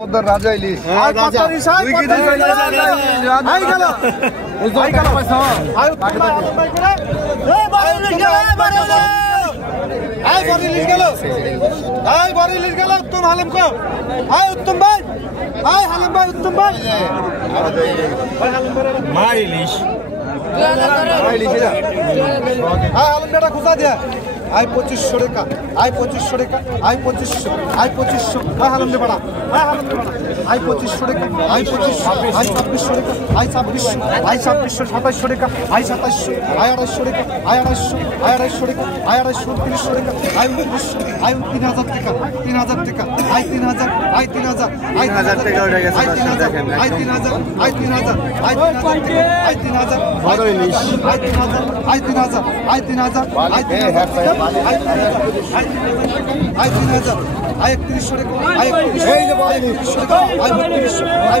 রাজা ইলিশ উত্তম হালিম কো উত্তম ভাই হালিম ভাই উত্তম ভাই মা ইলিশ হালিম বেটা খুঁজা দিয়া আই 2500 টাকা আই 2500 টাকা আই 2500 আই 2500 হালাম দে বড়া হালাম দে বড়া আই 2500 টাকা আই 2500 আই 2600 টাকা আই 2600 আই 2600 2700 টাকা আই 2700 আই 2800 টাকা আই 2800 আই 2800 টাকা আই 2800 টাকা আই 2900 আই 3000 টাকা 3000 টাকা আই 3000 আই 3000 আই 3000 টাকা উঠে গেছে দেখেন আই 3000 আই 3000 আই 3000 আই 3000 বড় ইলিশ আই 3000 আই 3000 আই 3000 আই 3000 আই 3000 আই 3100 টাকা আই 3100 এই যে বড় ইলিশ আই 3200 আই 3200 আই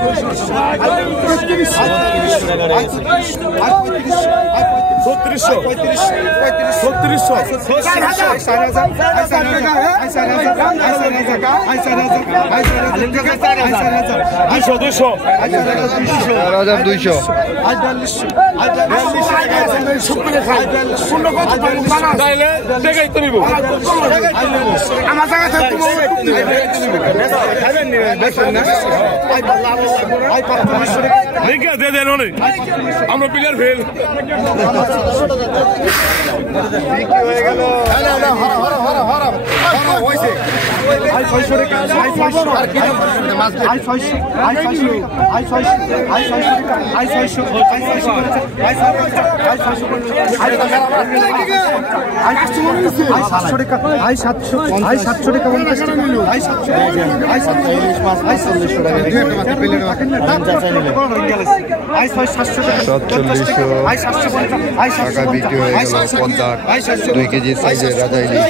3200 আই 3200 আমরা প্লেয়ার ফেল হয়ে গেল আই 600 টাকা আই 600 আই 600 আই 600 আই 600 আই 600 টাকা আই 600 আই 600 আই 600 আই 600 আই 700 টাকা আই 700 আই 700 টাকা 50 টাকা আই 700 আই 700 ইলিশ মাছ 4500 টাকা আই 700 টাকা 4700 আই 750 আই 700 টাকা বিক্রি হয়ে গেল 50 2 কেজি সাইজের রাজা ইলিশ।